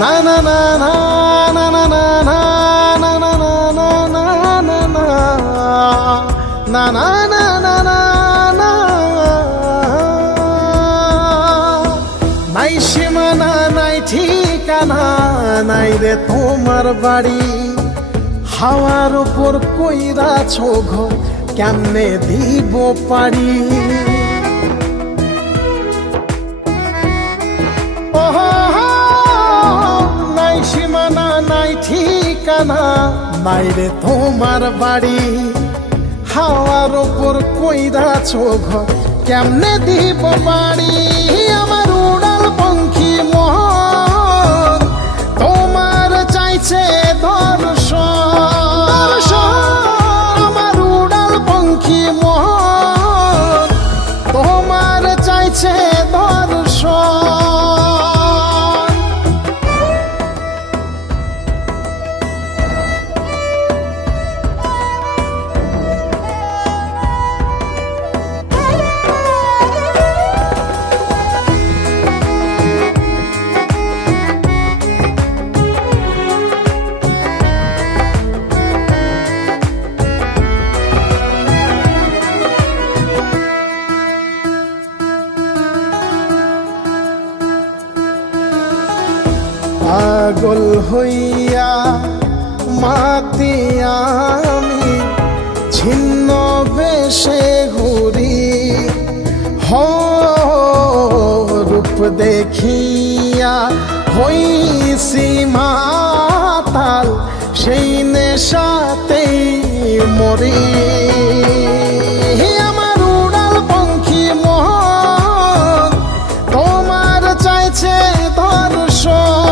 না না না না না না না না না না না না না না না না না না না। নাই সীমানা নাই ঠিকানা নাই রে তোমার বাড়ি, হাওয়ার উপর কইরাছ ঘর কেমনে দিব পারি। নাই সীমানা নাই ঠিকানা নাই রে তোমার বাড়ি, হাওয়ার উপর কইরাছ ঘর কেমনে দিব পারি। আমার উড়াল পঙ্খী মন তোমার চাইছে দর্শন, আমার উড়াল পঙ্খী মন তোমার চাইছে দর্শন। পাগল হইয়া মাতি আমি ছিন্ন বেশে ঘুরি, রূপ দেখিয়া হইছি মাতাল সেই নেশাতেই মরি। আমার উড়াল পঙ্খী মন তোমার চাইছে দর্শন,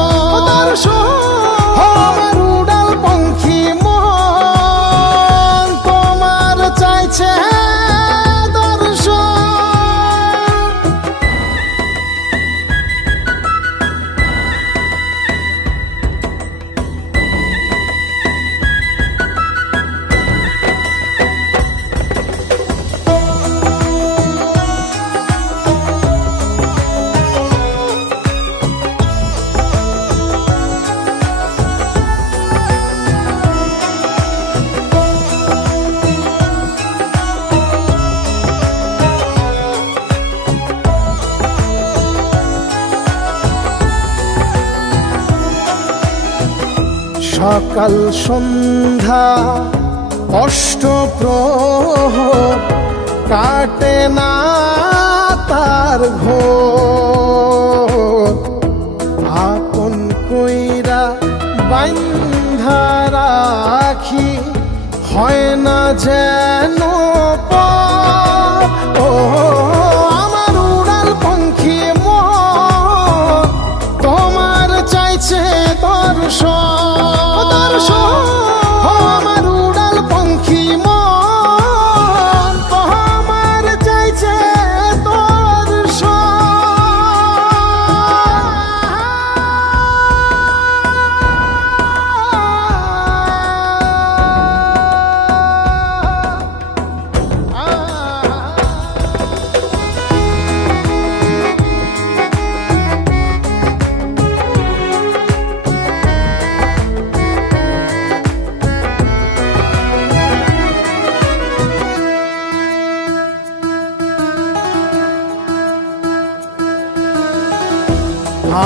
আমার উড়াল পঙ্খী মন তোমার চাইছে দর্শন। সকাল সন্ধ্যা অষ্টপ্রহর কাটে না তার ঘোর, আপন কইরা বান্ধা রাখি হয় না যেন পর। আমার উড়াল পঙ্খী মন তোমার চাইছে দর্শন, আমার উড়াল পঙ্খী মন তোমার চাইছে দর্শন।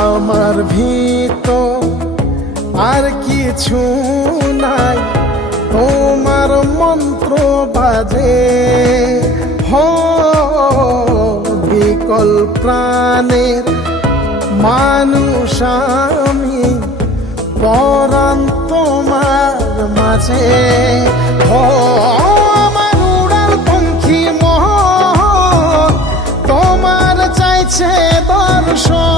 আমার ভিতর আর কিছু নাই, তোমার মন্ত্র বাজে বিকল প্রাণের মানুষ আমি, পরাণ তোমার মাঝে। আমার উড়াল পঙ্খী মন তোমার চাইছে দর্শন,